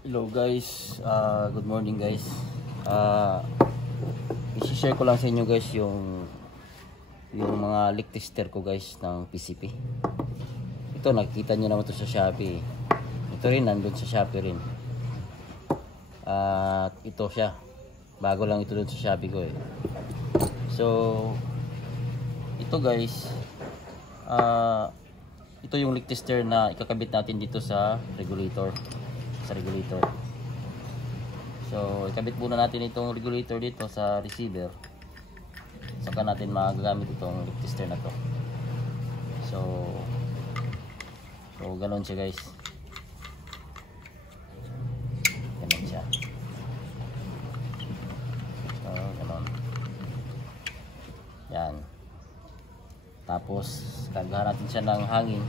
Hello guys, good morning guys. I-share ko lang sa inyo guys yung mga leak tester ko guys ng PCP. Ito nakikita nyo naman to sa Shopee. Ito rin nandun sa Shopee rin. Ito siya. Bago lang ito dun sa Shopee ko eh. So ito guys, ito yung leak tester na ikakabit natin dito sa regulator. So ikabit muna natin itong regulator dito sa receiver, saka natin magagamit itong leak tester na to. So ganoon siya guys, ganoon siya. So ganoon yan. Tapos kagahan natin siya ng hangin,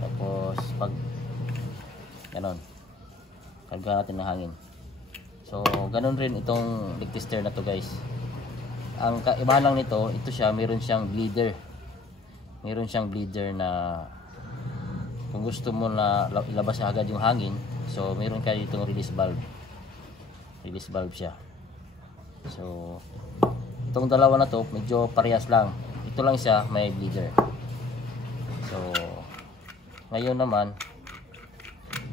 tapos pag ganoon kagahan natin ng hangin. So ganoon rin itong leak tester na to guys. Ang kaibahan lang nito, ito siya, meron siyang bleeder. Meron siyang bleeder na kung gusto mo na ilabas agad yung hangin, so meron kayo itong release valve. Release valve siya. So itong dalawa na to medyo parehas lang. Ito lang siya may bleeder. So ngayon naman,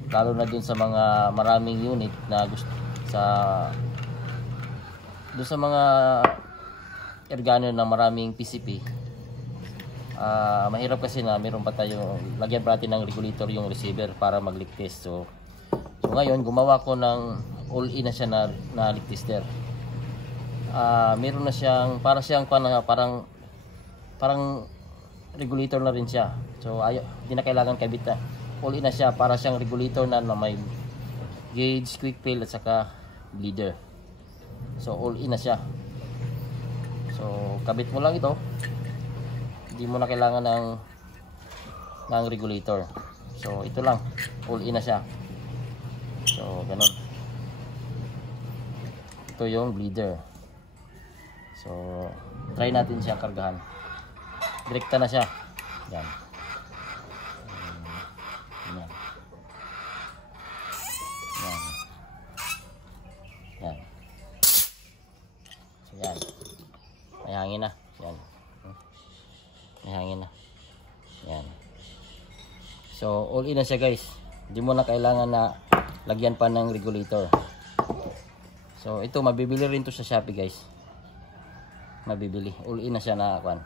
lalo na dun sa mga maraming unit na gusto dun sa mga air gunner na maraming PCP, mahirap kasi na meron pa tayo, lagyan pa natin ng regulator yung receiver para mag leak test. So ngayon gumawa ko ng all-in na siya na leak tester. Meron na siyang parang regulator na rin siya. So hindi na kailangan kabit na, all-in na siya, para siyang regulator na may gauge, quick fill at saka bleeder. So all-in na siya. So kabit mo lang ito, hindi mo na kailangan ng regulator. So ito lang, all-in na siya. So ganun. Ito yung bleeder. So try natin siya kargahan. Direkta na siya. Yan. Yan. Yan. Yan. So yan. May hangin na. Yan. May hangin na. Yan. So all in na siya guys. Hindi mo na kailangan na lagyan pa ng regulator. So ito mabibili rin to sa Shopee guys. Mabibili. All in na siya na kwan.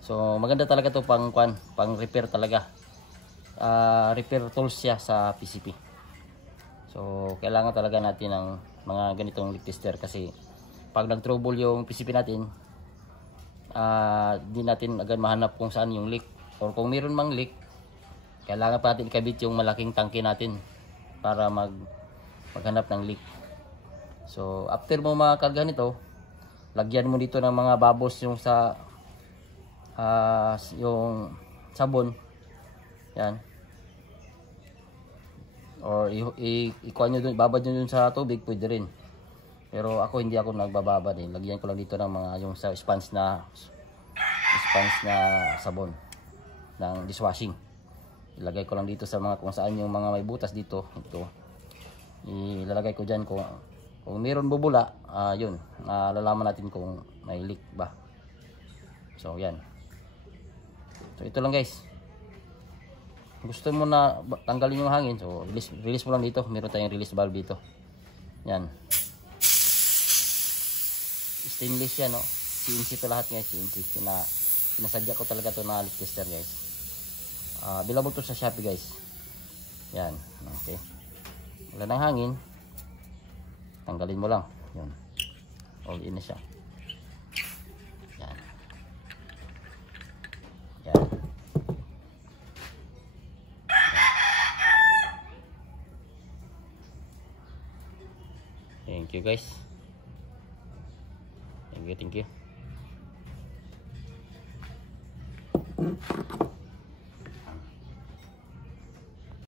So maganda talaga to pang kwan, pang repair talaga. Repair tools siya sa PCP. So kailangan talaga natin ng mga ganitong leak tester, kasi pag nag-trouble yung PCP natin, di natin agad mahanap kung saan yung leak, or kung mayroon mang leak, kailangan pa natin ikabit yung malaking tangke natin para maghanap ng leak. So after mo makakarga nito, lagyan mo dito ng mga bubbles yung sa yung sabon. Yan. Or ikuha nyo dun, babad nyo dun sa tubig, pwede rin. Pero hindi ako nagbababad eh. Lagyan ko lang dito ng mga yung sa sponge na sabon ng dishwashing. Ilagay ko lang dito sa mga kung saan yung mga may butas dito. Ito. Ilalagay ko dyan kung meron bubula, yun. Lalaman natin kung may leak ba. So yan. So ito lang guys. Gusto mo na tanggalin yung hangin, so release mo lang dito. Meron tayong release valve dito. Yan. Stainless yan, no? CNC to lahat guys. CNC. Pinasadya ko talaga to na leak tester guys. Available to sa Shopee guys. Yan. Okay. Wala ng hangin, tanggalin mo lang. Yan. All in na siya. Yan. Yan. Thank you guys. Thank you.